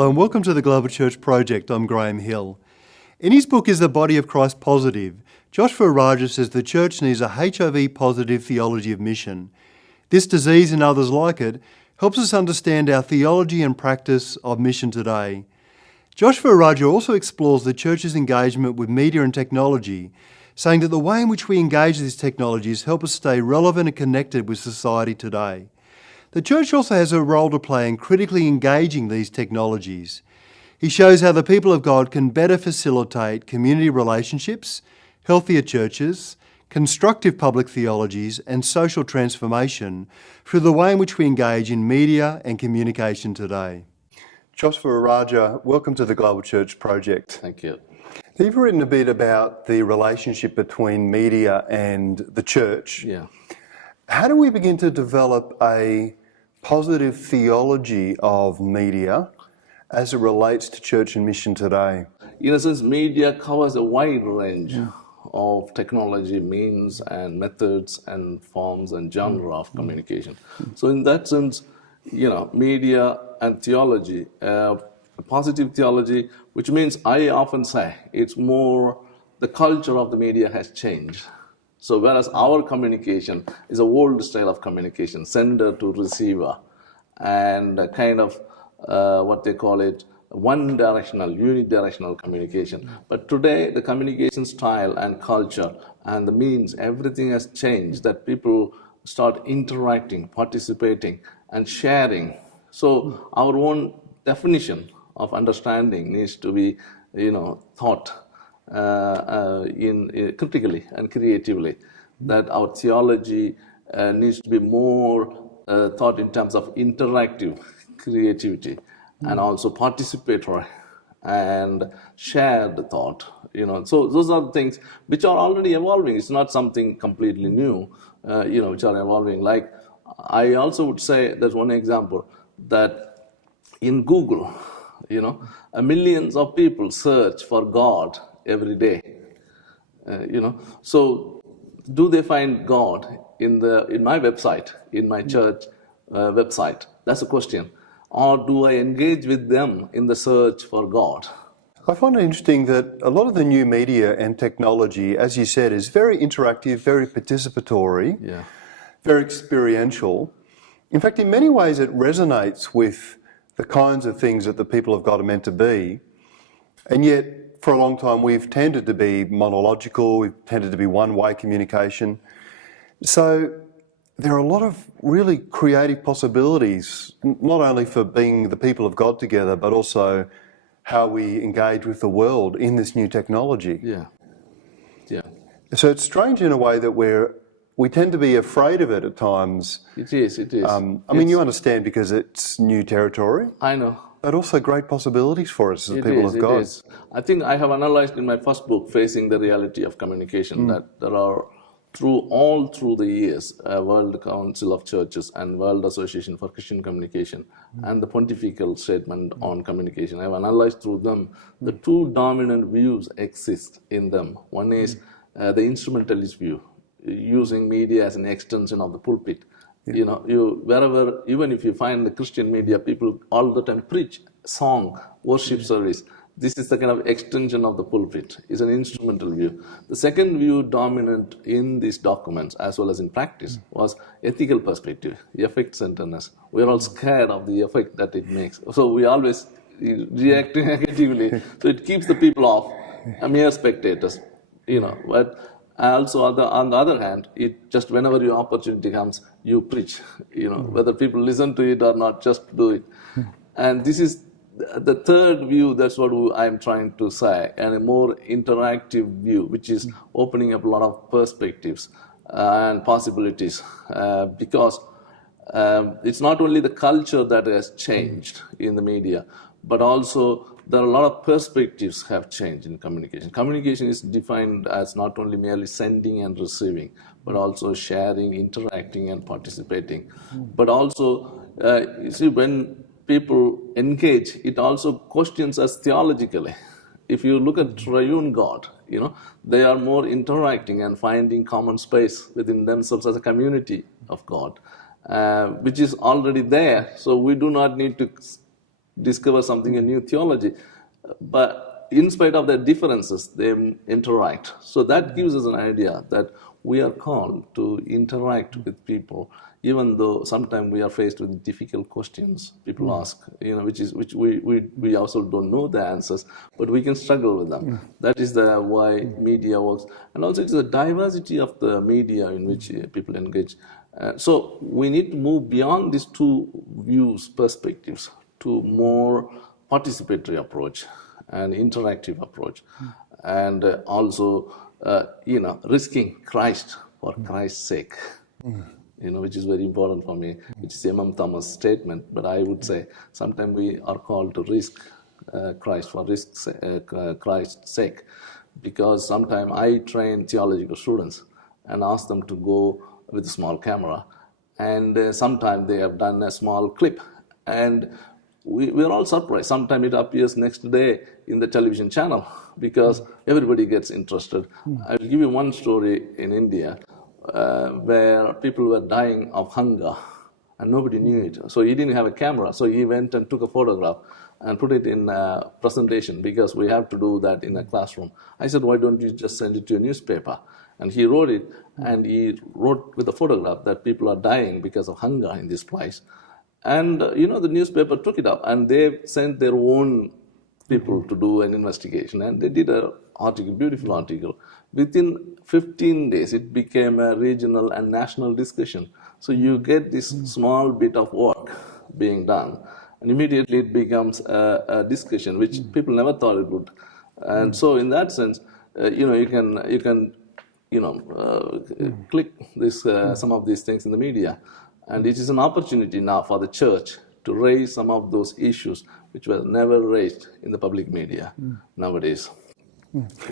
Hello and welcome to the Global Church Project. I'm Graham Hill. In his book Is the Body of Christ Positive, Joshva Raja says the church needs a HIV-positive theology of mission. This disease and others like it helps us understand our theology and practice of mission today. Joshva Raja also explores the church's engagement with media and technology, saying that the way in which we engage these technologies help us stay relevant and connected with society today. The church also has a role to play in critically engaging these technologies. He shows how the people of God can better facilitate community relationships, healthier churches, constructive public theologies and social transformation through the way in which we engage in media and communication today. Joshva Raja, welcome to the Global Church Project. Thank you. You've written a bit about the relationship between media and the church. Yeah. How do we begin to develop a positive theology of media as it relates to church and mission today? In a sense, media covers a wide range of technology, means and methods and forms and genre of communication. So in that sense, media and theology, positive theology, which means I often say it's more the culture of the media has changed. So whereas our communication is a old style of communication, sender to receiver, and a kind of what they call it, one-directional, unidirectional communication. But today, the communication style and culture and the means, everything has changed, that people start interacting, participating, and sharing. So our own definition of understanding needs to be, thought critically and creatively, that our theology needs to be more thought in terms of interactive creativity and also participatory and shared thought. So those are the things which are already evolving. It's not something completely new, which are evolving. Like I also would say, there's one example that in Google, millions of people search for God every day. So do they find God in my website, in my church website? That's a question. Or do I engage with them in the search for God? I find it interesting that a lot of the new media and technology, as you said, is very interactive, very participatory, very experiential. In fact, in many ways it resonates with the kinds of things that the people of God are meant to be. And yet, for a long time, we've tended to be monological, we've tended to be one-way communication. So there are a lot of really creative possibilities, not only for being the people of God together, but also how we engage with the world in this new technology. Yeah. So it's strange in a way that we tend to be afraid of it at times. It is. I mean, you understand because it's new territory. I know. But also great possibilities for us as people of God. It is. I think I have analyzed in my first book, Facing the Reality of Communication, that there are, through the years, World Council of Churches and World Association for Christian Communication and the Pontifical Statement on Communication. I have analyzed through them the two dominant views exist in them. One is the instrumentalist view, using media as an extension of the pulpit. Wherever, even if you find the Christian media, people all the time preach, song, worship service. This is the kind of extension of the pulpit. It's an instrumental view. The second view dominant in these documents as well as in practice was ethical perspective, effect centeredness. We're all scared of the effect that it makes. So we always react negatively. So it keeps the people off, mere spectators, but also on the other hand, it just whenever your opportunity comes, you preach, whether people listen to it or not, just do it. And this is the third view, that's what I'm trying to say, and a more interactive view, which is opening up a lot of perspectives and possibilities, because it's not only the culture that has changed in the media, but also there are a lot of perspectives have changed in communication. Communication is defined as not only merely sending and receiving, but also sharing, interacting, and participating. But also, you see, when people engage, it also questions us theologically. If you look at triune God, they are more interacting and finding common space within themselves as a community of God, which is already there. So we do not need to discover something, a new theology. But in spite of their differences, they interact. So that gives us an idea that we are called to interact with people, even though sometimes we are faced with difficult questions people ask, which we also don't know the answers, but we can struggle with them. That is why media works. And also it's the diversity of the media in which people engage. So we need to move beyond these two perspectives to more participatory approach and interactive approach, and also risking Christ for Christ's sake, which is very important for me, which is M.M. Thomas' statement. But I would say sometimes we are called to risk Christ for Christ's sake, because sometimes I train theological students and ask them to go with a small camera, and sometimes they have done a small clip, and we're all surprised. Sometimes it appears next day in the television channel because everybody gets interested. I'll give you one story in India where people were dying of hunger and nobody knew it. So he didn't have a camera, so he went and took a photograph and put it in a presentation, because we have to do that in a classroom. I said, why don't you just send it to a newspaper? And he wrote it, and he wrote with a photograph that people are dying because of hunger in this place. And the newspaper took it up, and they sent their own people to do an investigation, and they did an article, beautiful article. Within 15 days, it became a regional and national discussion. So you get this small bit of work being done, and immediately it becomes a discussion which people never thought it would. And so, in that sense, you can click this some of these things in the media. And it is an opportunity now for the church to raise some of those issues which were never raised in the public media nowadays.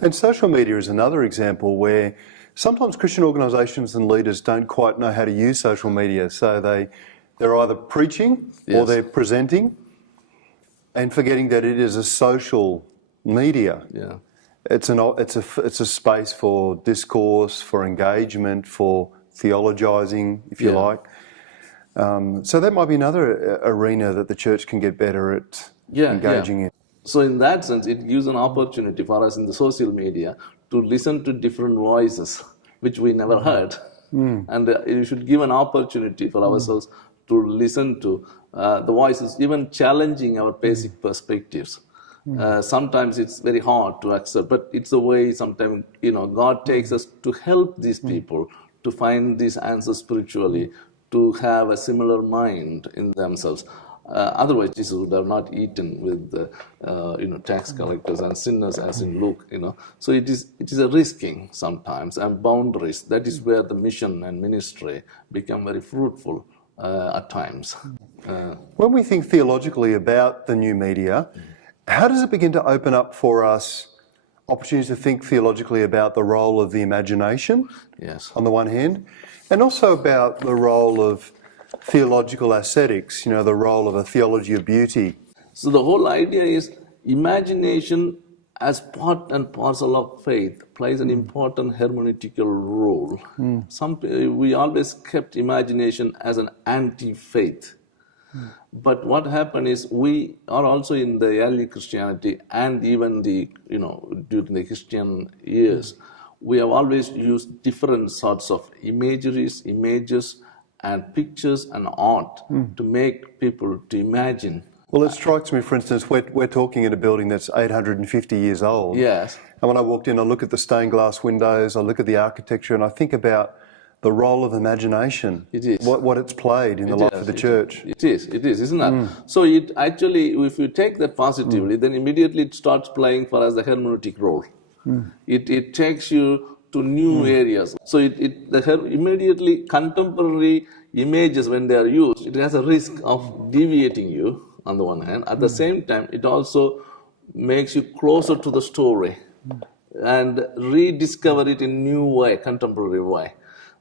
And social media is another example where sometimes Christian organisations and leaders don't quite know how to use social media. So they're either preaching or they're presenting and forgetting that it is a social media. Yeah. It's a space for discourse, for engagement, for theologising, if you like. So that might be another arena that the church can get better at engaging in. So in that sense, it gives an opportunity for us in the social media to listen to different voices, which we never heard. And you should give an opportunity for ourselves to listen to the voices, even challenging our basic perspectives. Sometimes it's very hard to accept, but it's a way sometimes, God takes us to help these people to find these answers spiritually, to have a similar mind in themselves. Otherwise, Jesus would have not eaten with tax collectors and sinners, as in Luke. So it is a risking sometimes, and boundaries. That is where the mission and ministry become very fruitful at times. When we think theologically about the new media, how does it begin to open up for us opportunities to think theologically about the role of the imagination, on the one hand, and also about the role of theological ascetics, the role of a theology of beauty? So the whole idea is imagination as part and parcel of faith plays an important hermeneutical role. We always kept imagination as an anti-faith. But what happened is we are also in the early Christianity, and even during the Christian years, we have always used different sorts of images, and pictures and art to make people to imagine. Well, it strikes me, for instance, we're talking in a building that's 850 years old. Yes. And when I walked in, I look at the stained glass windows, I look at the architecture, and I think about the role of imagination, what it's played in the life of the church. It is, isn't that? So it actually, if you take that positively, then immediately it starts playing for us the hermeneutic role. It takes you to new areas. So immediately contemporary images, when they are used, it has a risk of deviating you on the one hand. At the same time, it also makes you closer to the story and rediscover it in new way, contemporary way.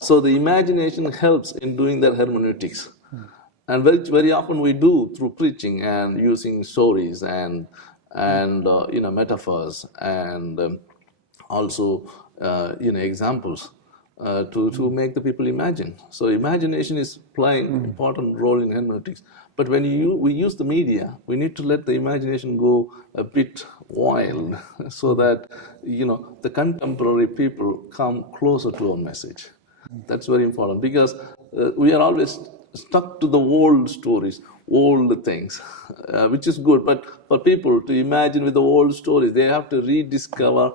So the imagination helps in doing that hermeneutics. And very often we do through preaching and using stories and metaphors and also examples. to make the people imagine. So imagination is playing an important role in hermeneutics. But when we use the media, we need to let the imagination go a bit wild so that, the contemporary people come closer to our message. That's very important because we are always stuck to the old stories, old things, which is good. But for people to imagine with the old stories, they have to rediscover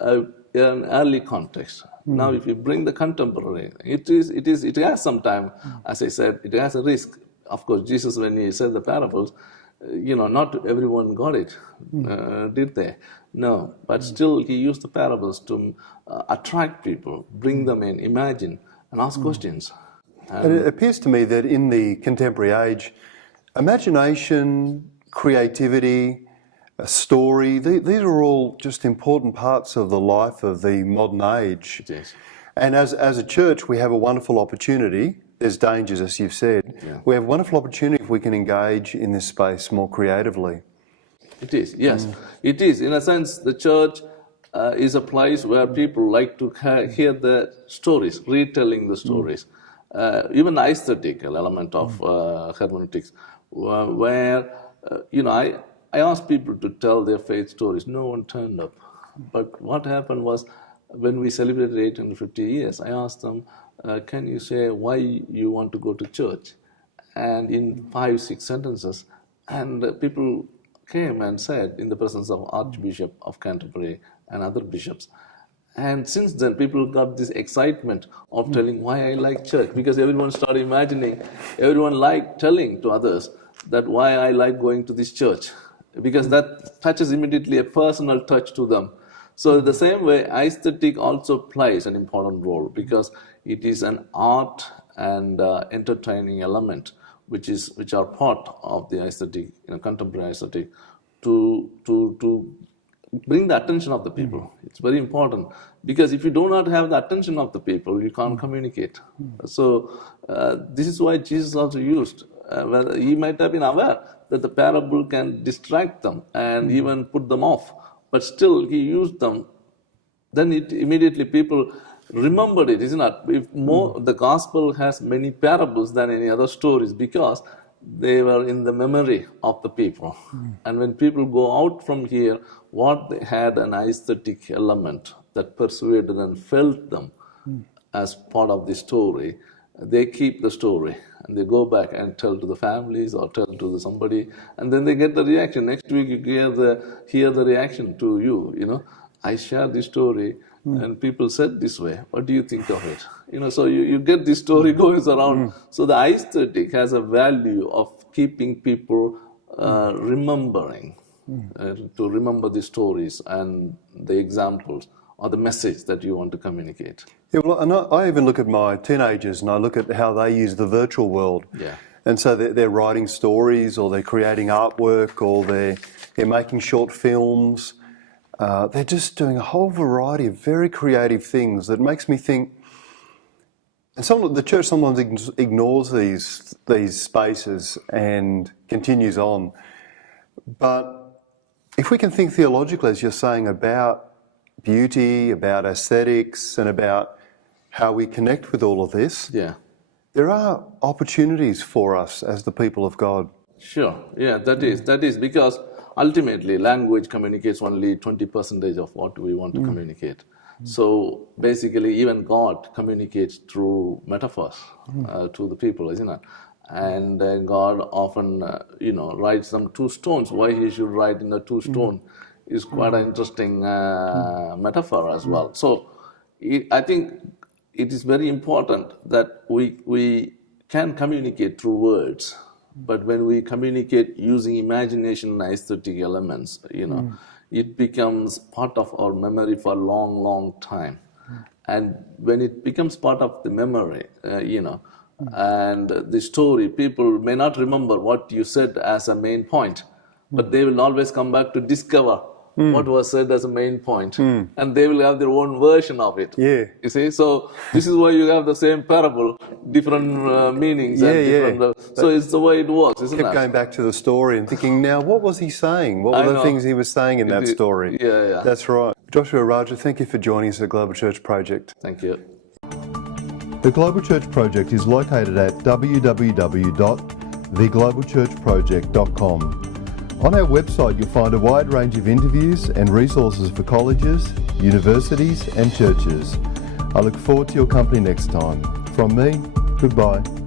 an early context. Now, if you bring the contemporary, it has some time, as I said, it has a risk. Of course, Jesus, when he said the parables, not everyone got it, did they? No, but still he used the parables to attract people, bring them in, imagine, and ask questions. And it appears to me that in the contemporary age, imagination, creativity, a story, these are all just important parts of the life of the modern age. Yes. And as a church, we have a wonderful opportunity. There's dangers, as you've said. Yeah. We have a wonderful opportunity if we can engage in this space more creatively. It is, yes. It is. In a sense, the church is a place where people like to hear the stories, retelling the stories. Even the aesthetical element of hermeneutics, where, I asked people to tell their faith stories. No one turned up. But what happened was, when we celebrated 850 years, I asked them, can you say why you want to go to church? And in 5-6 sentences, and people came and said, in the presence of Archbishop of Canterbury and other bishops. And since then, people got this excitement of telling why I like church, because everyone started imagining, everyone liked telling to others that why I like going to this church, because that touches immediately a personal touch to them. So the same way, aesthetic also plays an important role, because it is an art and entertaining element, which are part of the aesthetic, contemporary aesthetic, to bring the attention of the people. It's very important, because if you do not have the attention of the people, you can't communicate. So this is why Jesus also used, he might have been aware that the parable can distract them and even put them off, but still he used them. Then immediately people remembered it, isn't it? The gospel has many parables than any other stories, because they were in the memory of the people. And when people go out from here, what they had an aesthetic element that persuaded and felt them as part of the story, they keep the story and they go back and tell to the families or tell to somebody, and then they get the reaction. Next week you hear the reaction to you. I share this story and people said this way. What do you think of it? So you get this story goes around. So the aesthetic has a value of keeping people remembering, to remember the stories and the examples or the message that you want to communicate. Yeah, well, and I even look at my teenagers and I look at how they use the virtual world. Yeah. And so they're writing stories, or they're creating artwork, or they're making short films. They're just doing a whole variety of very creative things that makes me think. And the church sometimes ignores these spaces and continues on. But if we can think theologically, as you're saying, about beauty, about aesthetics, and about how we connect with all of this, there are opportunities for us as the people of God. Sure, yeah, that is because ultimately language communicates only 20% of what we want to communicate. So basically even God communicates through metaphors to the people, isn't it? And God often, writes them 2 stones. Why he should write in the 2 stone is quite an interesting metaphor as well. So I think it is very important that we can communicate through words, but when we communicate using imagination and aesthetic elements, it becomes part of our memory for a long, long time. And when it becomes part of the memory, and the story, people may not remember what you said as a main point, but they will always come back to discover what was said as a main point, and they will have their own version of it. Yeah. You see, so this is why you have the same parable, different meanings, and different. So it's the way it was, isn't it? Kept going back to the story and thinking, now what was he saying? What were the things he was saying in that story? Yeah. That's right. Joshua Raja, thank you for joining us at the Global Church Project. Thank you. The Global Church Project is located at www.theglobalchurchproject.com. On our website you'll find a wide range of interviews and resources for colleges, universities and churches. I look forward to your company next time. From me, goodbye.